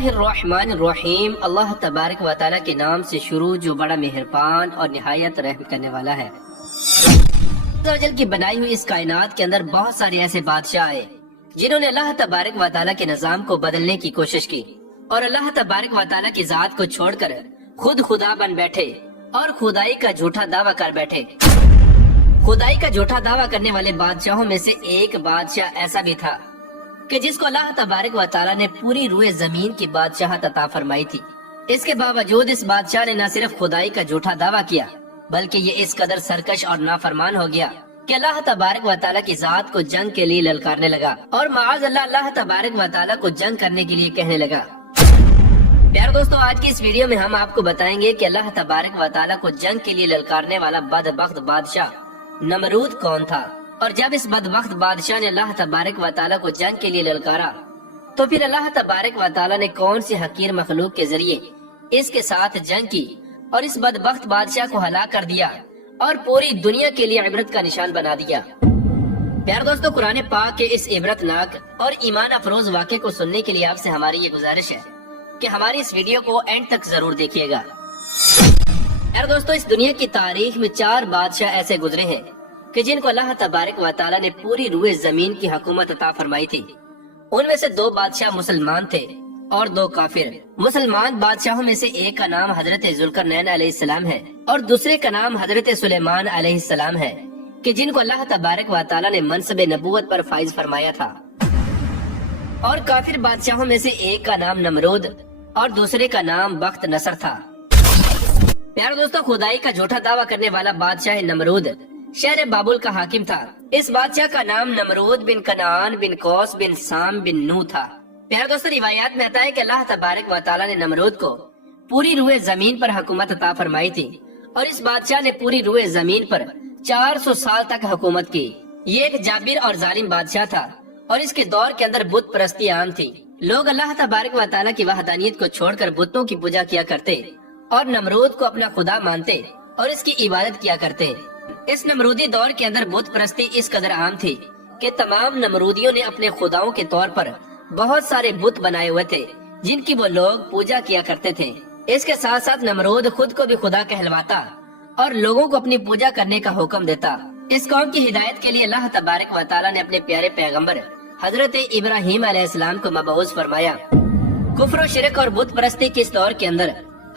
اللہ الرحمن الرحیم، اللہ تبارک و تعالیٰ کے نام سے شروع جو بڑا مہربان اور نہایت رحم کرنے والا ہے۔ عز و جل کی بنائی ہوئی اس کائنات کے اندر بہت سارے ایسے بادشاہ آئے جنہوں نے اللہ تبارک و تعالیٰ کے نظام کو بدلنے کی کوشش کی اور اللہ تبارک و تعالیٰ کی ذات کو چھوڑ کر خود خدا بن بیٹھے اور خدائی کا جھوٹا دعویٰ کر بیٹھے۔ خدائی کا جھوٹا دعویٰ کرنے والے بادشاہوں میں سے ایک بادشاہ ایسا بھی تھا کہ جس کو اللہ تبارک و تعالیٰ نے پوری روئے زمین کی بادشاہت عطا فرمائی تھی۔ اس کے باوجود اس بادشاہ نے نہ صرف خدائی کا جھوٹا دعویٰ کیا بلکہ یہ اس قدر سرکش اور نافرمان ہو گیا کہ اللہ تبارک و تعالیٰ کی ذات کو جنگ کے لیے للکارنے لگا اور معاذ اللہ تبارک و تعالیٰ کو جنگ کرنے کے لیے کہنے لگا۔ پیارے دوستو، آج کی اس ویڈیو میں ہم آپ کو بتائیں گے کہ اللہ تبارک و تعالیٰ کو جنگ کے لیے للکارنے والا بدبخت بادشاہ نمرود کون تھا، اور جب اس بدبخت بادشاہ نے اللہ تبارک و تعالیٰ کو جنگ کے لیے للکارا تو پھر اللہ تبارک و تعالیٰ نے کون سی حقیر مخلوق کے ذریعے اس کے ساتھ جنگ کی اور اس بدبخت بادشاہ کو ہلاک کر دیا اور پوری دنیا کے لیے عبرت کا نشان بنا دیا۔ پیارے دوستو، قرآن پاک کے اس عبرت ناک اور ایمان افروز واقعے کو سننے کے لیے آپ سے ہماری یہ گزارش ہے کہ ہماری اس ویڈیو کو اینڈ تک ضرور دیکھیے گا۔ پیارے دوستو، اس دنیا کی تاریخ میں 4 بادشاہ ایسے گزرے ہیں کہ جن کو اللہ تبارک و تعالیٰ نے پوری روئے زمین کی حکومت عطا فرمائی تھی۔ ان میں سے 2 بادشاہ مسلمان تھے اور 2 کافر۔ مسلمان بادشاہوں میں سے ایک کا نام حضرت ذوالقرنین علیہ السلام ہے اور دوسرے کا نام حضرت سلیمان علیہ السلام ہے کہ جن کو اللہ تبارک و تعالیٰ نے منصب نبوت پر فائز فرمایا تھا۔ اور کافر بادشاہوں میں سے ایک کا نام نمرود اور دوسرے کا نام بخت نصر تھا۔ پیارے دوستو، خدائی کا جھوٹا دعویٰ کرنے والا بادشاہ نمرود شہر بابل کا حاکم تھا۔ اس بادشاہ کا نام نمرود بن کنعان بن کوس بن سام بن نو تھا۔ پیارے دوستو، روایات میں آتا ہے کہ اللہ تبارک و تعالیٰ نے نمرود کو پوری روئے زمین پر حکومت عطا فرمائی تھی اور اس بادشاہ نے پوری روئے زمین پر 400 سال تک حکومت کی۔ یہ ایک جابر اور ظالم بادشاہ تھا اور اس کے دور کے اندر بت پرستی عام تھی۔ لوگ اللہ تبارک و تعالیٰ کی وحدانیت کو چھوڑ کر بتوں کی پوجا کیا کرتے اور نمرود کو اپنا خدا مانتے اور اس کی عبادت کیا کرتے۔ اس نمرودی دور کے اندر بت پرستی اس قدر عام تھی کہ تمام نمرودیوں نے اپنے خداؤں کے طور پر بہت سارے بت بنائے ہوئے تھے جن کی وہ لوگ پوجا کیا کرتے تھے۔ اس کے ساتھ ساتھ نمرود خود کو بھی خدا کہلواتا اور لوگوں کو اپنی پوجا کرنے کا حکم دیتا۔ اس قوم کی ہدایت کے لیے اللہ تبارک و تعالیٰ نے اپنے پیارے پیغمبر حضرت ابراہیم علیہ السلام کو مبعوث فرمایا۔ کفر و شرک اور بت پرستی کے اس دور کے اندر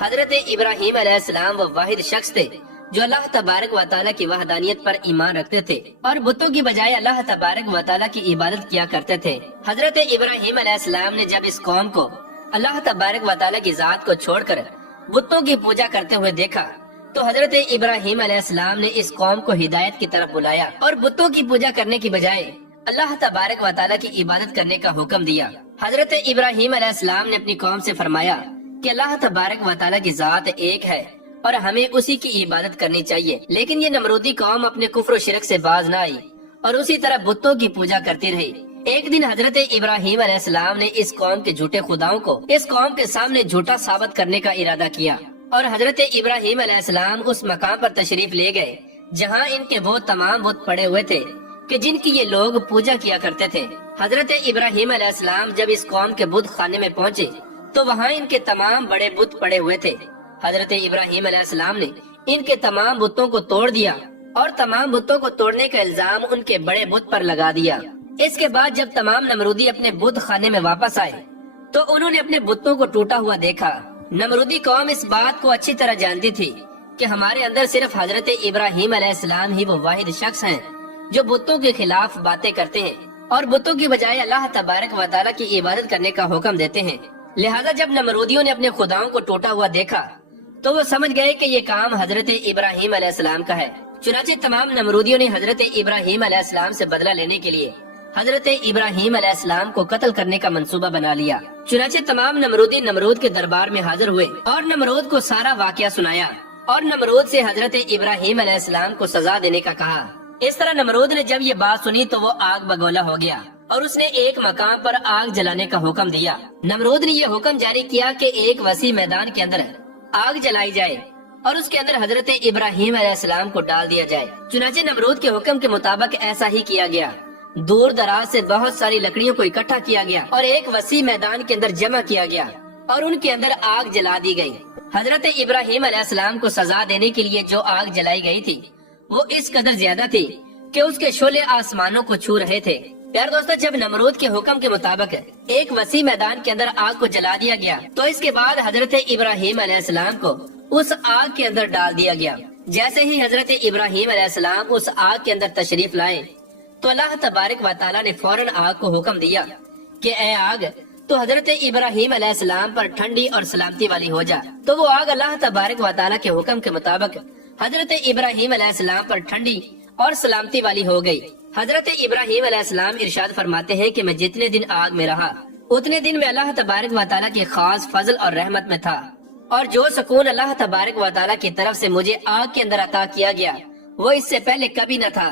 حضرت ابراہیم علیہ السلام وہ واحد شخص تھے جو اللہ تبارک و تعالیٰ کی وحدانیت پر ایمان رکھتے تھے اور بتوں کی بجائے اللہ تبارک و تعالیٰ کی عبادت کیا کرتے تھے۔ حضرت ابراہیم علیہ السلام نے جب اس قوم کو اللہ تبارک و تعالیٰ کی ذات کو چھوڑ کر بتوں کی پوجا کرتے ہوئے دیکھا تو حضرت ابراہیم علیہ السلام نے اس قوم کو ہدایت کی طرف بلایا اور بتوں کی پوجا کرنے کی بجائے اللہ تبارک و تعالیٰ کی عبادت کرنے کا حکم دیا۔ حضرت ابراہیم علیہ السلام نے اپنی قوم سے فرمایا کہ اللہ تبارک و تعالیٰ کی ذات ایک ہے اور ہمیں اسی کی عبادت کرنی چاہیے، لیکن یہ نمرودی قوم اپنے کفر و شرک سے باز نہ آئی اور اسی طرح بتوں کی پوجا کرتی رہی۔ ایک دن حضرت ابراہیم علیہ السلام نے اس قوم کے جھوٹے خداؤں کو اس قوم کے سامنے جھوٹا ثابت کرنے کا ارادہ کیا اور حضرت ابراہیم علیہ السلام اس مقام پر تشریف لے گئے جہاں ان کے وہ تمام بت پڑے ہوئے تھے کہ جن کی یہ لوگ پوجا کیا کرتے تھے۔ حضرت ابراہیم علیہ السلام جب اس قوم کے بت خانے میں پہنچے تو وہاں ان کے تمام بڑے بت پڑے ہوئے تھے۔ حضرت ابراہیم علیہ السلام نے ان کے تمام بتوں کو توڑ دیا اور تمام بتوں کو توڑنے کا الزام ان کے بڑے بت پر لگا دیا۔ اس کے بعد جب تمام نمرودی اپنے بت خانے میں واپس آئے تو انہوں نے اپنے بتوں کو ٹوٹا ہوا دیکھا۔ نمرودی قوم اس بات کو اچھی طرح جانتی تھی کہ ہمارے اندر صرف حضرت ابراہیم علیہ السلام ہی وہ واحد شخص ہیں جو بتوں کے خلاف باتیں کرتے ہیں اور بتوں کی بجائے اللہ تبارک و تعالیٰ کی عبادت کرنے کا حکم دیتے ہیں۔ لہذا جب نمرودیوں نے اپنے خداؤں کو ٹوٹا ہوا دیکھا تو وہ سمجھ گئے کہ یہ کام حضرت ابراہیم علیہ السلام کا ہے۔ چنانچہ تمام نمرودیوں نے حضرت ابراہیم علیہ السلام سے بدلہ لینے کے لیے حضرت ابراہیم علیہ السلام کو قتل کرنے کا منصوبہ بنا لیا۔ چنانچہ تمام نمرودی نمرود کے دربار میں حاضر ہوئے اور نمرود کو سارا واقعہ سنایا اور نمرود سے حضرت ابراہیم علیہ السلام کو سزا دینے کا کہا۔ اس طرح نمرود نے جب یہ بات سنی تو وہ آگ بگولا ہو گیا اور اس نے ایک مقام پر آگ جلانے کا حکم دیا۔ نمرود نے یہ حکم جاری کیا کہ ایک وسیع میدان کے اندر آگ جلائی جائے اور اس کے اندر حضرت ابراہیم علیہ السلام کو ڈال دیا جائے۔ چنانچہ نمرود کے حکم کے مطابق ایسا ہی کیا گیا۔ دور دراز سے بہت ساری لکڑیوں کو اکٹھا کیا گیا اور ایک وسیع میدان کے اندر جمع کیا گیا اور ان کے اندر آگ جلا دی گئی۔ حضرت ابراہیم علیہ السلام کو سزا دینے کے لیے جو آگ جلائی گئی تھی وہ اس قدر زیادہ تھی کہ اس کے شعلے آسمانوں کو چھو رہے تھے۔ پیارے دوستو، جب نمرود کے حکم کے مطابق ایک وسیع میدان کے اندر آگ کو جلا دیا گیا تو اس کے بعد حضرت ابراہیم علیہ السلام کو اس آگ کے اندر ڈال دیا گیا۔ جیسے ہی حضرت ابراہیم علیہ السلام اس آگ کے اندر تشریف لائے تو اللہ تبارک و تعالیٰ نے فوراً آگ کو حکم دیا کہ اے آگ تو حضرت ابراہیم علیہ السلام پر ٹھنڈی اور سلامتی والی ہو جا۔ تو وہ آگ اللہ تبارک و تعالیٰ کے حکم کے مطابق حضرت ابراہیم علیہ السلام پر ٹھنڈی اور سلامتی والی ہو گئی۔ حضرت ابراہیم علیہ السلام ارشاد فرماتے ہیں کہ میں جتنے دن آگ میں رہا اتنے دن میں اللہ تبارک و تعالیٰ کے خاص فضل اور رحمت میں تھا، اور جو سکون اللہ تبارک و تعالیٰ کی طرف سے مجھے آگ کے اندر عطا کیا گیا وہ اس سے پہلے کبھی نہ تھا۔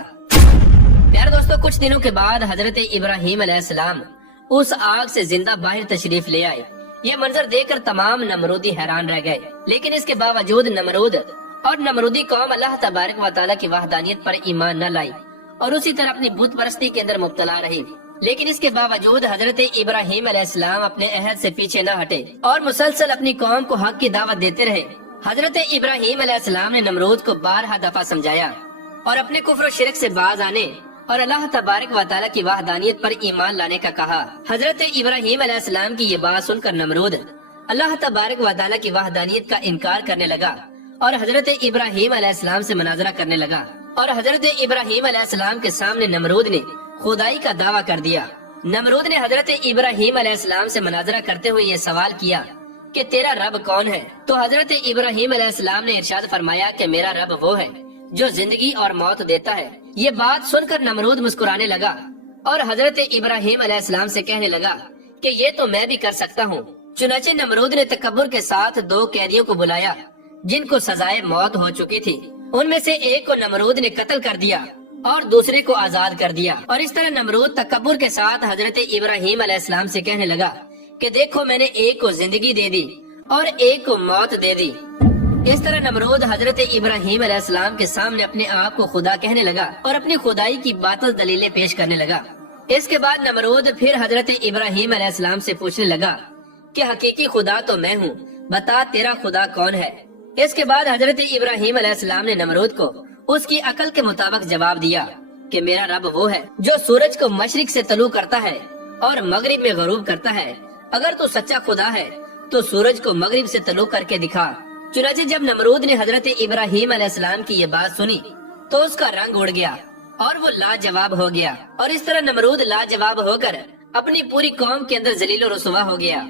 پیارے دوستو، کچھ دنوں کے بعد حضرت ابراہیم علیہ السلام اس آگ سے زندہ باہر تشریف لے آئے۔ یہ منظر دیکھ کر تمام نمرودی حیران رہ گئے، لیکن اس کے باوجود نمرود اور نمرودی قوم اللہ تبارک و تعالیٰ کی وحدانیت پر ایمان نہ لائی اور اسی طرح اپنی بت پرستی کے اندر مبتلا رہی۔ لیکن اس کے باوجود حضرت ابراہیم علیہ السلام اپنے عہد سے پیچھے نہ ہٹے اور مسلسل اپنی قوم کو حق کی دعوت دیتے رہے۔ حضرت ابراہیم علیہ السلام نے نمرود کو بارہا دفعہ سمجھایا اور اپنے کفر و شرک سے باز آنے اور اللہ تبارک و تعالیٰ کی وحدانیت پر ایمان لانے کا کہا۔ حضرت ابراہیم علیہ السلام کی یہ بات سن کر نمرود اللہ تبارک و تعالیٰ کی وحدانیت کا انکار کرنے لگا اور حضرت ابراہیم علیہ السلام سے مناظرہ کرنے لگا، اور حضرت ابراہیم علیہ السلام کے سامنے نمرود نے خدائی کا دعویٰ کر دیا۔ نمرود نے حضرت ابراہیم علیہ السلام سے مناظرہ کرتے ہوئے یہ سوال کیا کہ تیرا رب کون ہے؟ تو حضرت ابراہیم علیہ السلام نے ارشاد فرمایا کہ میرا رب وہ ہے جو زندگی اور موت دیتا ہے۔ یہ بات سن کر نمرود مسکرانے لگا اور حضرت ابراہیم علیہ السلام سے کہنے لگا کہ یہ تو میں بھی کر سکتا ہوں۔ چنانچہ نمرود نے تکبر کے ساتھ 2 قیدیوں کو بلایا جن کو سزائے موت ہو چکی تھی۔ ان میں سے ایک کو نمرود نے قتل کر دیا اور دوسرے کو آزاد کر دیا، اور اس طرح نمرود تکبر کے ساتھ حضرت ابراہیم علیہ السلام سے کہنے لگا کہ دیکھو میں نے ایک کو زندگی دے دی اور ایک کو موت دے دی۔ اس طرح نمرود حضرت ابراہیم علیہ السلام کے سامنے اپنے آپ کو خدا کہنے لگا اور اپنی خدائی کی باطل دلیلیں پیش کرنے لگا۔ اس کے بعد نمرود پھر حضرت ابراہیم علیہ السلام سے پوچھنے لگا کہ حقیقی خدا تو میں ہوں، بتا تیرا خدا کون ہے؟ اس کے بعد حضرت ابراہیم علیہ السلام نے نمرود کو اس کی عقل کے مطابق جواب دیا کہ میرا رب وہ ہے جو سورج کو مشرق سے طلوع کرتا ہے اور مغرب میں غروب کرتا ہے۔ اگر تو سچا خدا ہے تو سورج کو مغرب سے طلوع کر کے دکھا۔ چنانچہ جب نمرود نے حضرت ابراہیم علیہ السلام کی یہ بات سنی تو اس کا رنگ اڑ گیا اور وہ لاجواب ہو گیا، اور اس طرح نمرود لاجواب ہو کر اپنی پوری قوم کے اندر ذلیل و رسوا ہو گیا۔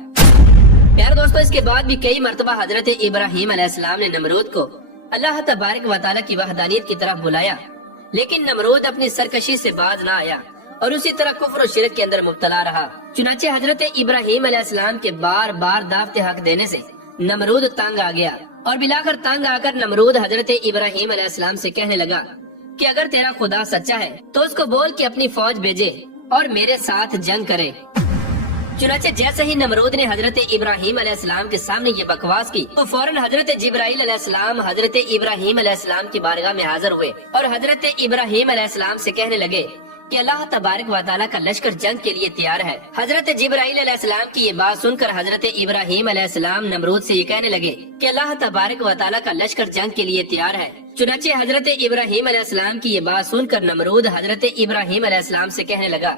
پیارے دوستو، اس کے بعد بھی کئی مرتبہ حضرت ابراہیم علیہ السلام نے نمرود کو اللہ تبارک و تعالیٰ کی وحدانیت کی طرف بلایا، لیکن نمرود اپنی سرکشی سے باز نہ آیا اور اسی طرح کفر و شرک کے اندر مبتلا رہا۔ چنانچہ حضرت ابراہیم علیہ السلام کے بار بار دعوت حق دینے سے نمرود تنگ آ گیا، اور بلاخر تنگ آ کر نمرود حضرت ابراہیم علیہ السلام سے کہنے لگا کہ اگر تیرا خدا سچا ہے تو اس کو بول کہ اپنی فوج بھیجے اور میرے ساتھ جنگ کرے۔ چنانچہ جیسے ہی نمرود نے حضرت ابراہیم علیہ السلام کے سامنے یہ بکواس کی تو فوراً حضرت جبرائیل علیہ السلام حضرت ابراہیم علیہ السلام کی بارگاہ میں حاضر ہوئے اور حضرت ابراہیم علیہ السلام سے کہنے لگے کہ اللہ تبارک و تعالیٰ کا لشکر جنگ کے لیے تیار ہے۔ حضرت جبرائیل علیہ السلام کی یہ بات سن کر حضرت ابراہیم علیہ السلام نمرود سے یہ کہنے لگے کہ اللہ تبارک و تعالیٰ کا لشکر جنگ کے لیے تیار ہے۔ چنانچہ حضرت ابراہیم علیہ السلام کی یہ بات سن کر نمرود حضرت ابراہیم علیہ السلام سے کہنے لگا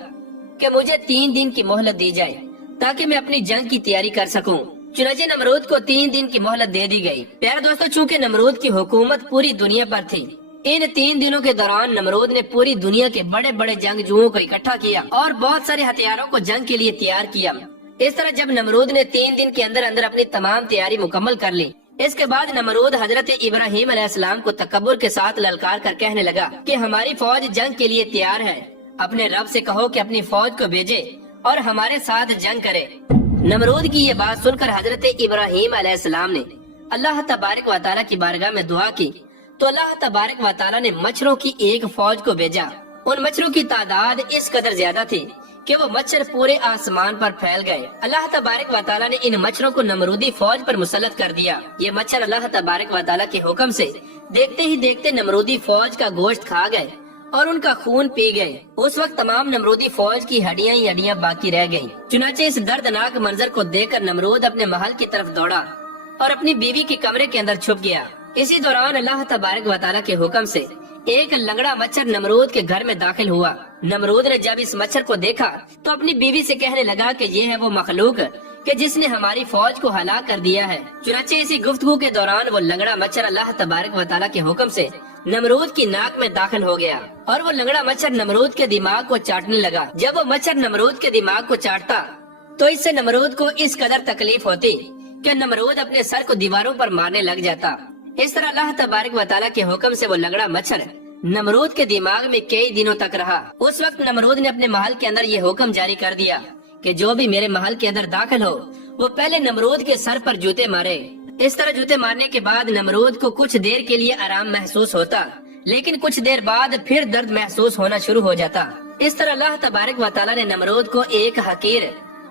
کہ مجھے 3 دن کی مہلت دی جائے تاکہ میں اپنی جنگ کی تیاری کر سکوں۔ چنانچہ نمرود کو 3 دن کی مہلت دے دی گئی۔ پیارے دوستو، چونکہ نمرود کی حکومت پوری دنیا پر تھی، ان 3 دنوں کے دوران نمرود نے پوری دنیا کے بڑے بڑے جنگجوؤں کو اکٹھا کیا اور بہت سارے ہتھیاروں کو جنگ کے لیے تیار کیا۔ اس طرح جب نمرود نے 3 دن کے اندر اندر اپنی تمام تیاری مکمل کر لی، اس کے بعد نمرود حضرت ابراہیم علیہ السلام کو تکبر کے ساتھ للکار کر کہنے لگا کہ ہماری فوج جنگ کے لیے تیار ہے، اپنے رب سے کہو کہ اپنی فوج کو بھیجے اور ہمارے ساتھ جنگ کرے۔ نمرود کی یہ بات سن کر حضرت ابراہیم علیہ السلام نے اللہ تبارک و تعالیٰ کی بارگاہ میں دعا کی تو اللہ تبارک و تعالیٰ نے مچھروں کی ایک فوج کو بھیجا۔ ان مچھروں کی تعداد اس قدر زیادہ تھی کہ وہ مچھر پورے آسمان پر پھیل گئے۔ اللہ تبارک و تعالیٰ نے ان مچھروں کو نمرودی فوج پر مسلط کر دیا۔ یہ مچھر اللہ تبارک و تعالیٰ کے حکم سے دیکھتے ہی دیکھتے نمرودی فوج کا گوشت کھا گئے اور ان کا خون پی گئے۔ اس وقت تمام نمرودی فوج کی ہڈیاں ہی ہڈیاں باقی رہ گئیں۔ چنانچہ اس دردناک منظر کو دیکھ کر نمرود اپنے محل کی طرف دوڑا اور اپنی بیوی کے کمرے کے اندر چھپ گیا۔ اسی دوران اللہ تبارک و تعالیٰ کے حکم سے ایک لنگڑا مچھر نمرود کے گھر میں داخل ہوا۔ نمرود نے جب اس مچھر کو دیکھا تو اپنی بیوی سے کہنے لگا کہ یہ ہے وہ مخلوق کہ جس نے ہماری فوج کو ہلاک کر دیا ہے۔ چنانچہ اسی گفتگو کے دوران وہ لنگڑا مچھر اللہ تبارک و تعالیٰ کے حکم سے نمرود کی ناک میں داخل ہو گیا اور وہ لنگڑا مچھر نمرود کے دماغ کو چاٹنے لگا۔ جب وہ مچھر نمرود کے دماغ کو چاٹتا تو اس سے نمرود کو اس قدر تکلیف ہوتی کہ نمرود اپنے سر کو دیواروں پر مارنے لگ جاتا۔ اس طرح اللہ تبارک و تعالیٰ کے حکم سے وہ لنگڑا مچھر نمرود کے دماغ میں کئی دنوں تک رہا۔ اس وقت نمرود نے اپنے محل کے اندر یہ حکم جاری کر دیا کہ جو بھی میرے محل کے اندر داخل ہو وہ پہلے نمرود کے سر پر جوتے مارے۔ اس طرح جوتے مارنے کے بعد نمرود کو کچھ دیر کے لیے آرام محسوس ہوتا، لیکن کچھ دیر بعد پھر درد محسوس ہونا شروع ہو جاتا۔ اس طرح اللہ تبارک و تعالیٰ نے نمرود کو ایک حقیر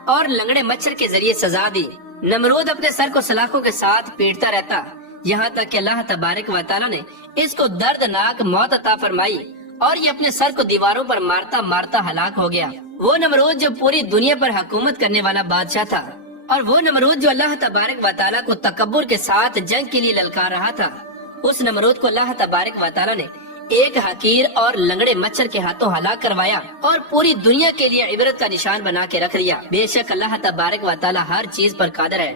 اور لنگڑے مچھر کے ذریعے سزا دی۔ نمرود اپنے سر کو سلاخوں کے ساتھ پیٹتا رہتا، یہاں تک کہ اللہ تبارک و تعالیٰ نے اس کو دردناک موت عطا فرمائی اور یہ اپنے سر کو دیواروں پر مارتا مارتا ہلاک ہو گیا۔ وہ نمرود جو پوری دنیا پر حکومت کرنے والا بادشاہ تھا، اور وہ نمرود جو اللہ تبارک و تعالیٰ کو تکبر کے ساتھ جنگ کے لیے للکار رہا تھا، اس نمرود کو اللہ تبارک و تعالیٰ نے ایک حقیر اور لنگڑے مچھر کے ہاتھوں ہلاک کروایا اور پوری دنیا کے لیے عبرت کا نشان بنا کے رکھ دیا۔ بے شک اللہ تبارک و تعالیٰ ہر چیز پر قادر ہے۔